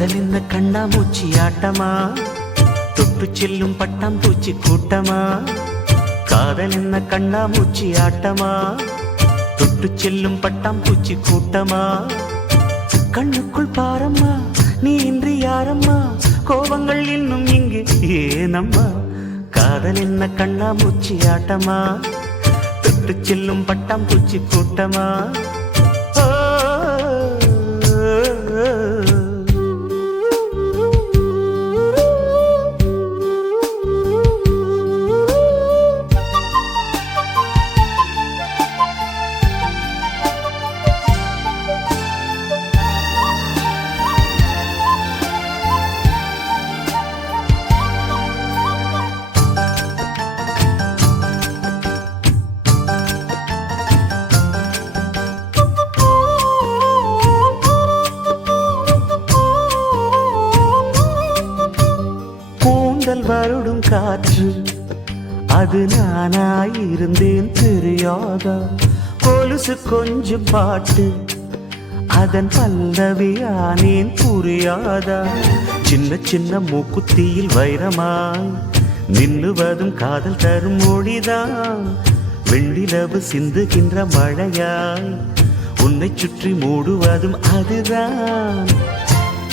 காதல் என்ன கண்ணாமூச்சி ஆட்டமா, தொட்டு செல்லும் பட்டாம்பூச்சி கூட்டமா. காதல் என்ன கண்ணாமூச்சி ஆட்டமா, தொட்டு செல்லும் பட்டாம்பூச்சி கூட்டமா. கண்ணுக்குள் பாரம்மா, நீ இன்றி யாரம்மா, கோபங்கள் இன்னும் இங்கு ஏனம்மா. காதல் என்ன கண்ணாமூச்சி ஆட்டமா, தொட்டு செல்லும் பட்டாம்பூச்சி கூட்டமா. வருடும் காற்று அது நானாயிருந்தேன் தெரியாதா. கொலுசு கொஞ்சம் பாட்டு அதன் பல்லவியானேன் புரியாதா. சின்ன சின்ன மூக்குத்தியில் வைரமாய் நின்னுவதும் காதல் தரும் மொழிதான். வெண்ணிலவு சிந்துகின்ற மழையாய் உன்னை சுற்றி மூடுவதும் அதுதான்.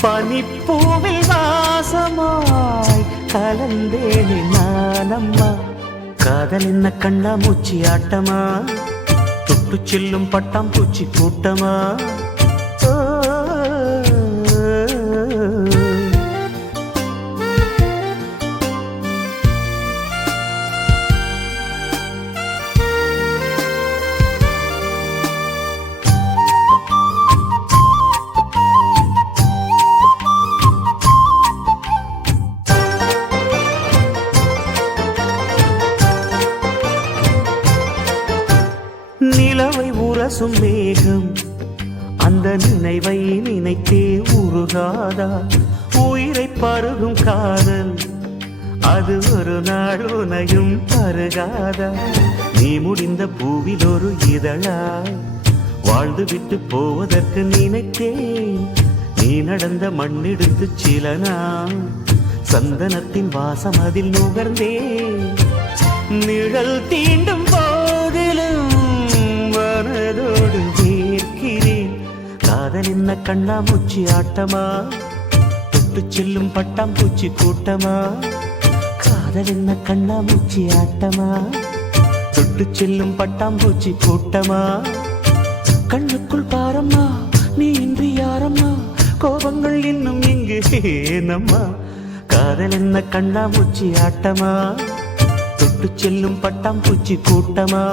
பனிப்பூவில் வாசமாய் கலந்தேனே நானம்மா. காதல் என்ன கண்ணாமூச்சி ஆட்டமா, தொட்டு செல்லும் பட்டாம்பூச்சி கூட்டமா. நிலவை உரசும் மேகம் அந்த நினைவை நினைத்தே உருகாதா. உயிரை பருகும் காதல் அது ஒரு நாள் உனையும் பருகாதா. நீ முடிந்த பூவில் ஒரு இதழாய் வாழ்ந்து விட்டு போவதற்கு நினைத்தேன். நீ நடந்த மண்ணெடுத்து சில நாள் சந்தனத்தின் வாசம் அதில் நுகர்ந்தேன். நிழல் தீண்டும் போதிலும் மனதோடு வேர்க்கிறேன். காதல் என்ன கண்ணாமூச்சி ஆட்டமா, தொட்டு செல்லும் பட்டாம்பூச்சி கூட்டமா. காதல் என்ன கண்ணாமூச்சி ஆட்டமா, தொட்டு செல்லும் பட்டாம்பூச்சி கூட்டமா. கண்ணுக்குள் பாரம்மா, நீ இன்றி யாரம்மா, கோபங்கள் இன்னும் இங்கு ஏனம்மா. காதல் என்ன கண்ணாமூச்சி ஆட்டமா, தொட்டு செல்லும் பட்டாம்பூச்சி கூட்டமா.